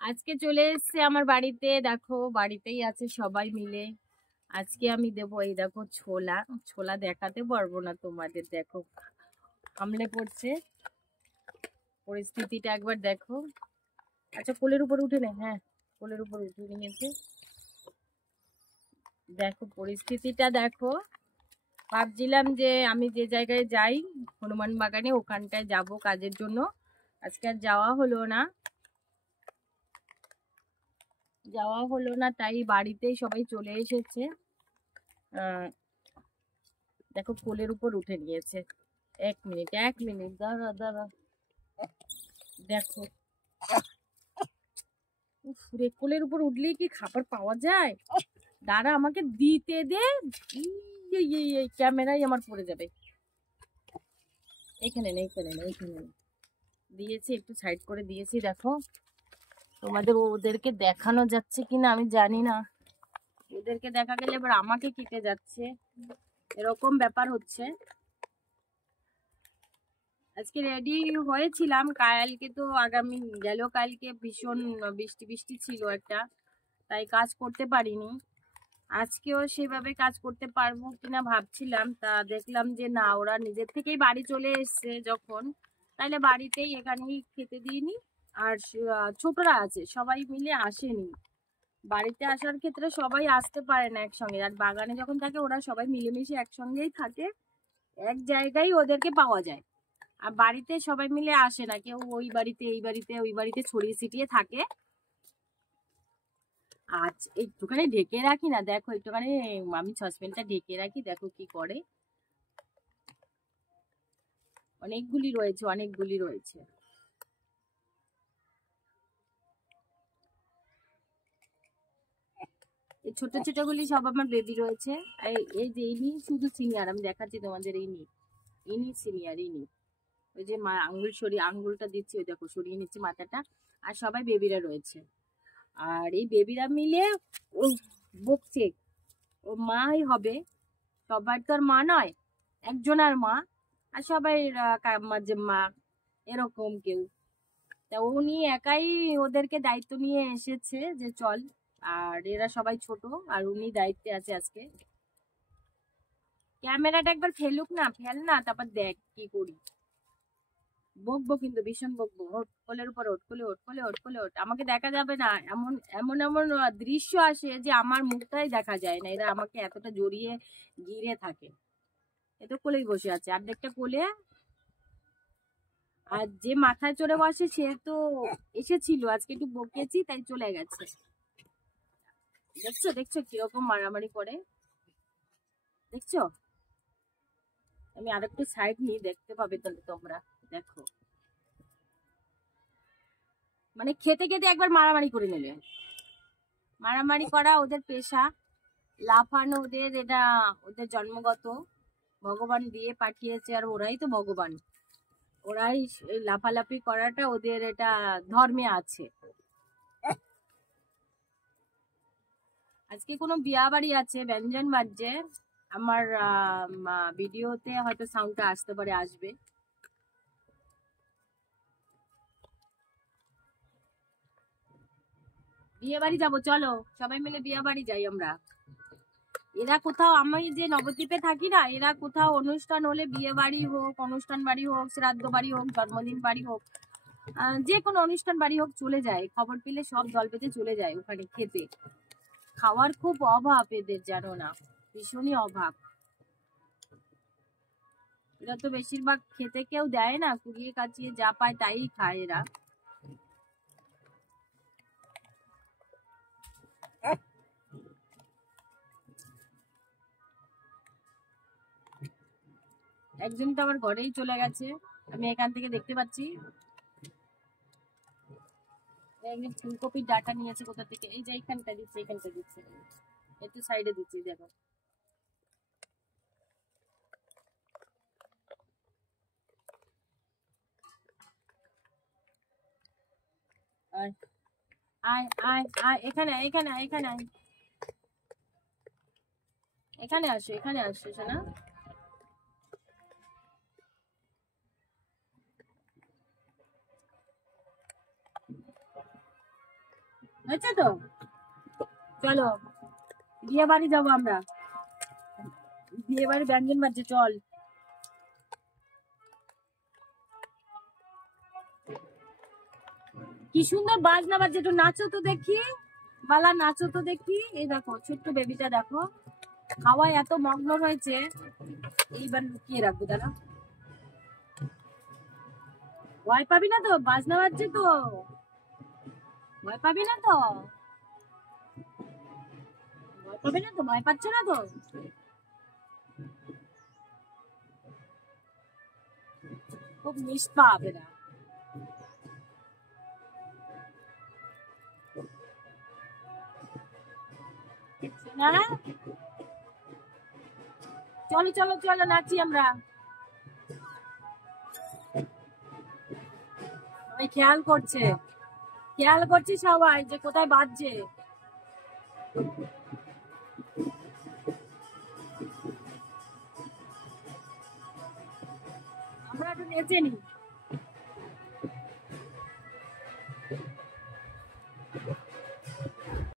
আজকে চলে এসছে আমার বাড়িতে, দেখো বাড়িতেই আছে সবাই মিলে। আজকে আমি দেবো, এই দেখো ছোলা। ছোলা দেখাতে পারবো না তোমাদের, দেখো হামলে পড়ছে। পরিস্থিতিটা একবার দেখো। আচ্ছা কোলের উপর উঠে নে, হ্যাঁ কোলের উপর উঠে নিয়েছে। দেখো পরিস্থিতিটা দেখো। ভাবছিলাম যে আমি যে জায়গায় যাই, হনুমান বাগানে, ওখানটায় যাব কাজের জন্য। আজকে আর যাওয়া হলো না, তাই বাড়িতেই সবাই চলে এসেছে। দেখো কোলের উপর উঠে নিয়েছে। 1 মিনিট 1 মিনিট, দাঁড়া দাঁড়া। দেখো রে, কোলের উপর উঠলেই কি খাবার পাওয়া যায়? দাঁড়া, আমাকে দিতে দে। এই ক্যামেরাই আমার পড়ে যাবে। এখানে নেই, এখানে নেই, এখানে নেই। দিয়েছি, একটু সাইড করে দিয়েছি। দেখো তোমাদের ওদেরকে দেখানো যাচ্ছে কিনা আমি জানি না। ওদেরকে দেখা গেলে এবার আমাকে কেটে যাচ্ছে, এরকম ব্যাপার হচ্ছে। আজকে রেডি হয়েছিলাম, কালকে তো কালকে ভীষণ বৃষ্টি বৃষ্টি ছিল একটা, তাই কাজ করতে পারিনি। আজকেও সেভাবে কাজ করতে পারবো কিনা ভাবছিলাম, তা দেখলাম যে না, ওরা নিজের থেকেই বাড়ি চলে এসছে যখন, তাহলে বাড়িতেই এখানেই খেতে দিইনি। আর ছোটরা আছে, সবাই মিলে আসেনি। বাড়িতে আসার ক্ষেত্রে সবাই আসতে পারে না একসঙ্গে, আর বাগানে যখন থাকে ওরা সবাই মিলেমিশে একসঙ্গেই থাকে, এক জায়গায় ওদেরকে পাওয়া যায়। আর বাড়িতে সবাই মিলে আসে না, কেউ ওই বাড়িতে এই বাড়িতে ওই বাড়িতে ছড়িয়ে ছিটিয়ে থাকে। আচ্ছা একটুখানি ঢেকে রাখি না, দেখো একটুখানি আমি সসপ্যানটা ঢেকে রাখি, দেখো কি করে। অনেকগুলি রয়েছে, অনেকগুলি রয়েছে। এই ছোট ছোট গুলি সব আমার বেবি রয়েছে। এই যে ইনি শুধু সিনিয়র, আমি দেখাচ্ছি তোমাদের, ইনি ইনি সিনিয়র, ইনি ওই যে মা আঙ্গুলটা দিচ্ছি, ওই দেখো সরিয়ে নিচ্ছে মাথাটা। আর সবাই বেবিরা রয়েছে, আর এই বেবিরা মিলে ও বকছে, ও মাই হবে। সবার তো আর মা নয়, একজনের মা। আর সবাই মাঝে মা, এরকম কেউ। তা উনি একাই ওদেরকে দায়িত্ব নিয়ে এসেছে যে চল। আর এরা সবাই ছোট, আর উনি দায়িত্বে আছে আজকে। ক্যামেরাটা একবার ফেলুক না, ফেল না, তারপর দেখ কি করি। বকবো কিন্তু, ভীষণ বকবো। ওঠ কোলের উপর, ওঠ কোলে, ওঠ কোলে, ওঠ কোলে, ওঠ। আমাকে দেখা যাবে না, এমন এমন এমন দৃশ্য আসে যে আমার মুখটাই দেখা যায় না, এরা আমাকে এতটা জড়িয়ে ঘিরে থাকে। এ তো কোলেই বসে আছে, অর্ধেকটা কোলে। আর যে মাথায় চড়ে বসে সে তো এসেছিল, আজকে একটু বকেছি তাই চলে গেছে। দেখছো দেখছো কিরকম মারামারি করে, দেখছো? আমি আরেকটু সাইড নিয়ে, দেখতে পাবে তাহলে তোমরা। দেখো মানে খেতে খেতে একবার মারামারি করে নেবে। মারামারি করা ওদের পেশা, লাফানো ওদের, এটা ওদের জন্মগত, ভগবান দিয়ে পাঠিয়েছে, আর ওরাই তো ভগবান। ওরাই এই লাফালাফি করাটা ওদের এটা ধর্মে আছে। আজকে কোনো বিয়া বাড়ি আছে, ব্যঞ্জন বাজছে। আমার ভিডিওতে হয়তো সাউন্ডটা আসতে পারে, আসবে। বিয়ে বাড়ি যাবো, চলো সবাই মিলে বিয়ে বাড়ি যাই আমরা। এরা কোথাও, আমি যে নবদ্বীপে থাকি না, এরা কোথাও অনুষ্ঠান হলে, বিয়ে বাড়ি হোক, অনুষ্ঠান বাড়ি হোক, শ্রাদ্ধ বাড়ি হোক, জন্মদিন বাড়ি হোক, যে কোনো অনুষ্ঠান বাড়ি হোক, চলে যায়। খবর পেলে সব দল পেতে চলে যায় ওখানে খেতে। খাওয়ার খুব অভাব এদের, জানো না, ভীষণই অভাব। এরা তো বেশিরভাগ খেতে কেউ দেয় না, কুড়িয়ে কাচিয়ে যা পায় তাই খায় এরা। একজন তো আমার ঘরেই চলে গেছে, আমি এখান থেকে দেখতে পাচ্ছি। একজন ফুলকপির ডাটা নিয়েছে কোথা থেকে, এই যে এইখানটা দিচ্ছে, এইখানটা দিচ্ছে, একটু সাইডে দিচ্ছি, দেখো। আয় আয় আয় আয়, এখানে এখানে এখানে আয়, এখানে আসো, এখানে আসো শোনা। হয়েছে তো? চলো বিয়ে বাড়ি যাবো আমরা, বিয়ে বাড়ি ব্যঞ্জন বাজছে, চল। কি সুন্দর বাজনা বাজছে, একটু নাচো তো দেখি, বালা নাচো তো দেখি। এই দেখো ছোট্ট বেবিটা দেখো, খাওয়ায় এত মগ্ন হয়েছে। এইবার লুকিয়ে রাখবো, দাঁড়া। ভয় পাবি না তো? বাজনা বাজছে তো, ভয় পাবি না তো? ভয় পাবি না তো? ভয় পাচ্ছে না তো? খুব নিষ্পাপ এরা। না, চলো চলো চলো নাচি আমরা। সবাই খেয়াল করছে, খেয়াল করছি সবাই যে কোথায় বাজছে। আমরা একটু নেচে নিই।